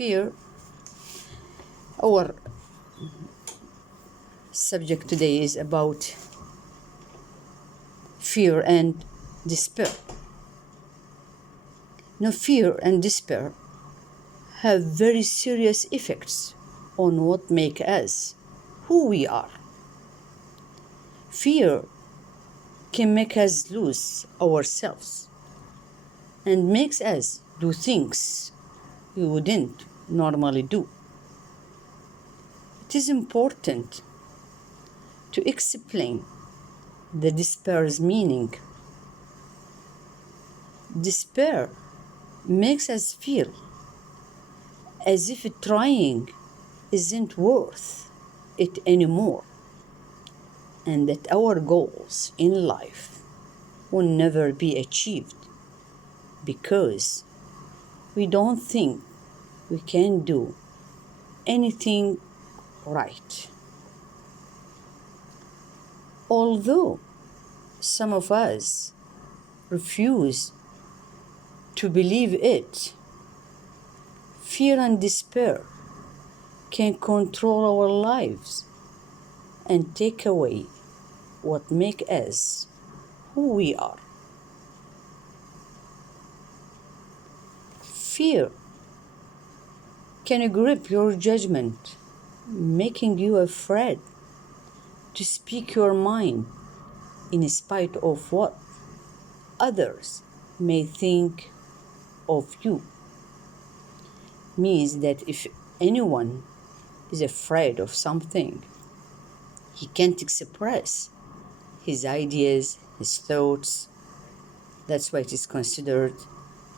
Fear. Our subject today is about fear and despair. Now, fear and despair have very serious effects on what makes us who we are. Fear can make us lose ourselves and makes us do things we wouldn't normally do. It is important to explain the despair's meaning. Despair makes us feel as if trying isn't worth it anymore, and that our goals in life will never be achieved because we don't think we can do anything right. Although some of us refuse to believe it, fear and despair can control our lives and take away what makes us who we are. Fear can grip your judgment, making you afraid to speak your mind in spite of what others may think of you. Means that if anyone is afraid of something, he can't express his ideas, his thoughts. That's why it is considered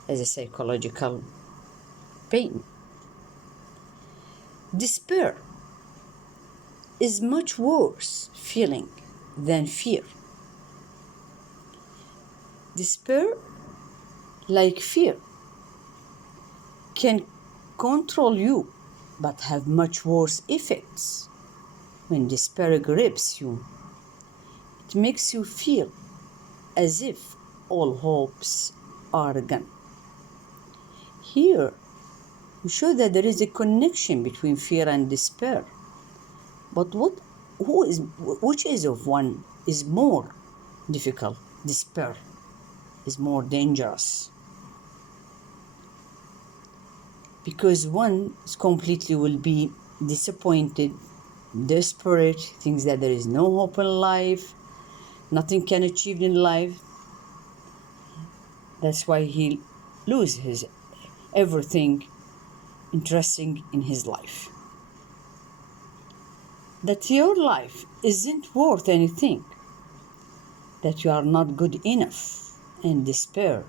as a psychological pain. Despair is much worse feeling than fear. Despair, like fear, can control you but have much worse effects. When despair grips you, it makes you feel as if all hopes are gone. Here, we show that there is a connection between fear and despair. But which is of one is more difficult? Despair is more dangerous. Because one is completely will be disappointed, desperate, thinks that there is no hope in life, nothing can achieve in life. That's why he loses everything interesting in his life. That your life isn't worth anything, that you are not good enough, and despair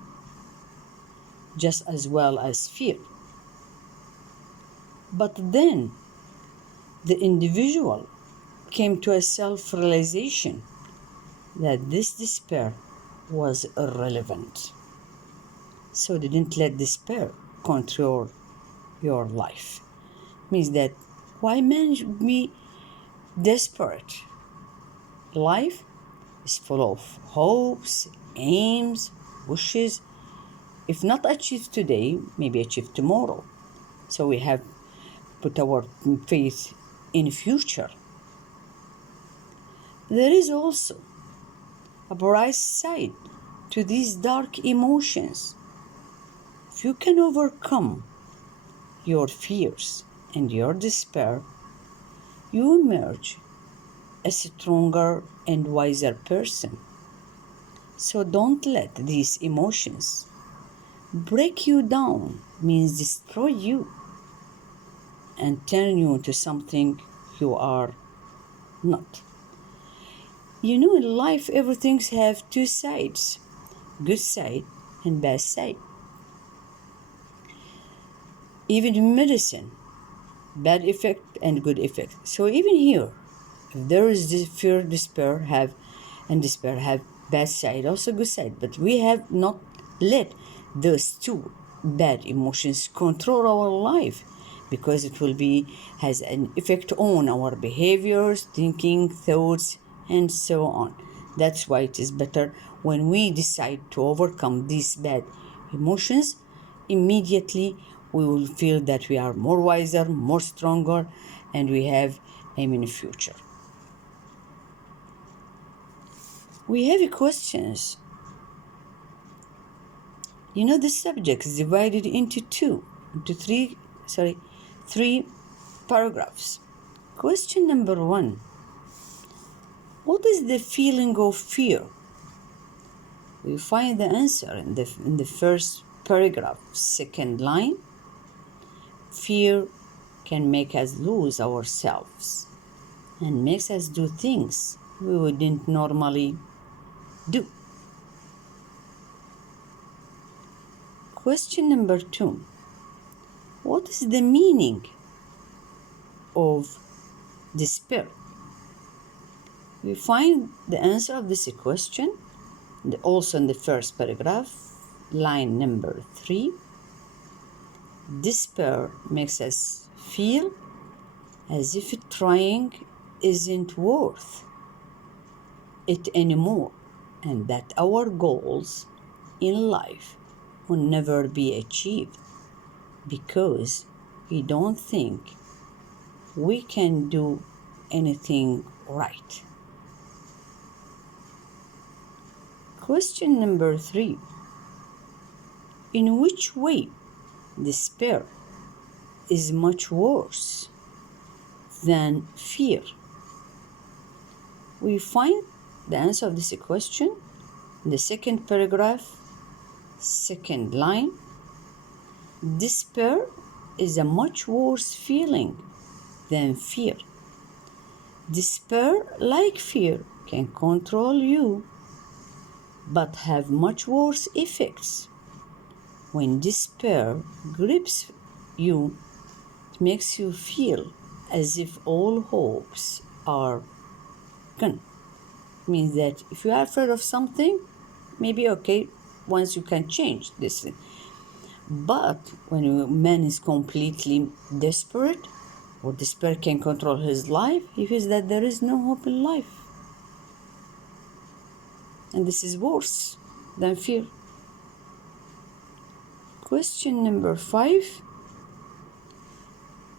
just as well as fear. But then the individual came to a self-realization that this despair was irrelevant. So didn't let despair control your life. Means that why man should be desperate? Life is full of hopes, aims, wishes. If not achieved today, maybe achieved tomorrow. So we have put our faith in future. There is also a bright side to these dark emotions. If you can overcome your fears and your despair, you emerge a stronger and wiser person. So don't let these emotions break you down, means destroy you and turn you into something you are not. You know, in life, everything have two sides, good side and bad side. Even in medicine, bad effect and good effect. So even here, if there is this fear, despair have bad side, also good side. But we have not let those two bad emotions control our life, because it will has an effect on our behaviors, thinking, thoughts, and so on. That's why it is better when we decide to overcome these bad emotions, immediately we will feel that we are more wiser, more stronger, and we have a mini future. We have questions. This subject is divided into three paragraphs. Question number 1. What is the feeling of fear? We find the answer in the first paragraph, second line. Fear can make us lose ourselves and makes us do things we wouldn't normally do. Question number 2. What is the meaning of despair? We find the answer of this question also in the first paragraph, line number 3. Despair makes us feel as if trying isn't worth it anymore, and that our goals in life will never be achieved because we don't think we can do anything right. Question number 3. In which way despair is much worse than fear? We find the answer of this question in the second paragraph, second line. Despair is a much worse feeling than fear. Despair, like fear, can control you, but have much worse effects. When despair grips you, it makes you feel as if all hopes are gone. It means that if you are afraid of something, maybe okay, once you can change this thing. But when a man is completely desperate, or despair can control his life, he feels that there is no hope in life. And this is worse than fear. Question number 5.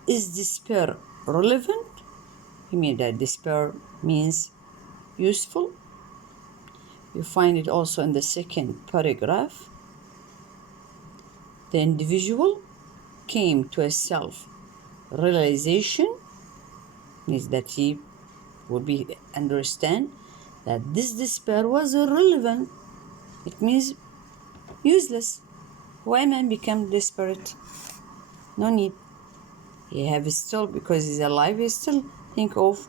Is despair relevant? You mean that despair means useful? You find it also in the second paragraph. The individual came to a self-realization, means that he would understand that this despair was irrelevant. It means useless. Why man become desperate? No need. He have still, because he's alive, he still think of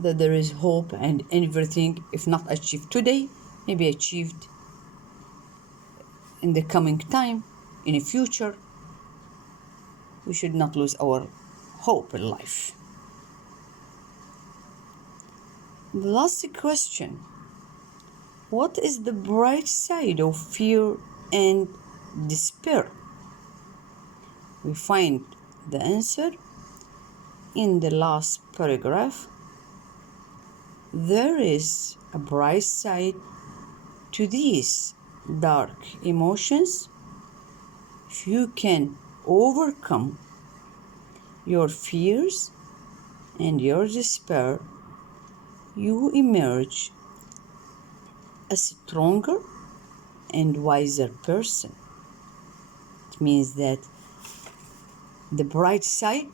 that there is hope, and everything, if not achieved today, maybe achieved in the coming time, in the future. We should not lose our hope in life. The last question. What is the bright side of fear and despair? We find the answer in the last paragraph. There is a bright side to these dark emotions. If you can overcome your fears and your despair, you emerge a stronger and wiser person. It means that the bright side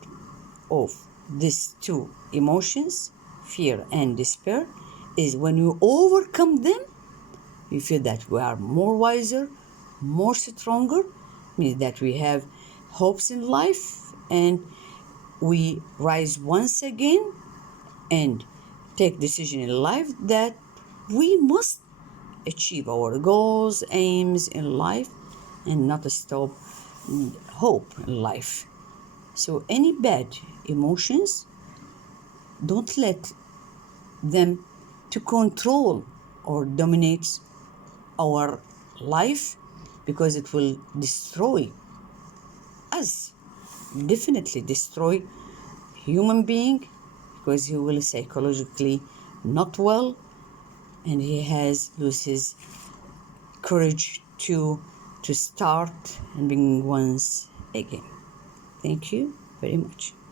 of these two emotions, fear and despair, is when you overcome them, you feel that we are more wiser, more stronger, means that we have hopes in life, and we rise once again and take decision in life that we must achieve our goals, aims in life, and not stop hope in life. So any bad emotions, don't let them to control or dominate our life, because it will destroy us, definitely destroy human being, because he will psychologically not well, and he has lose his courage to to start helping once again. Thank you very much.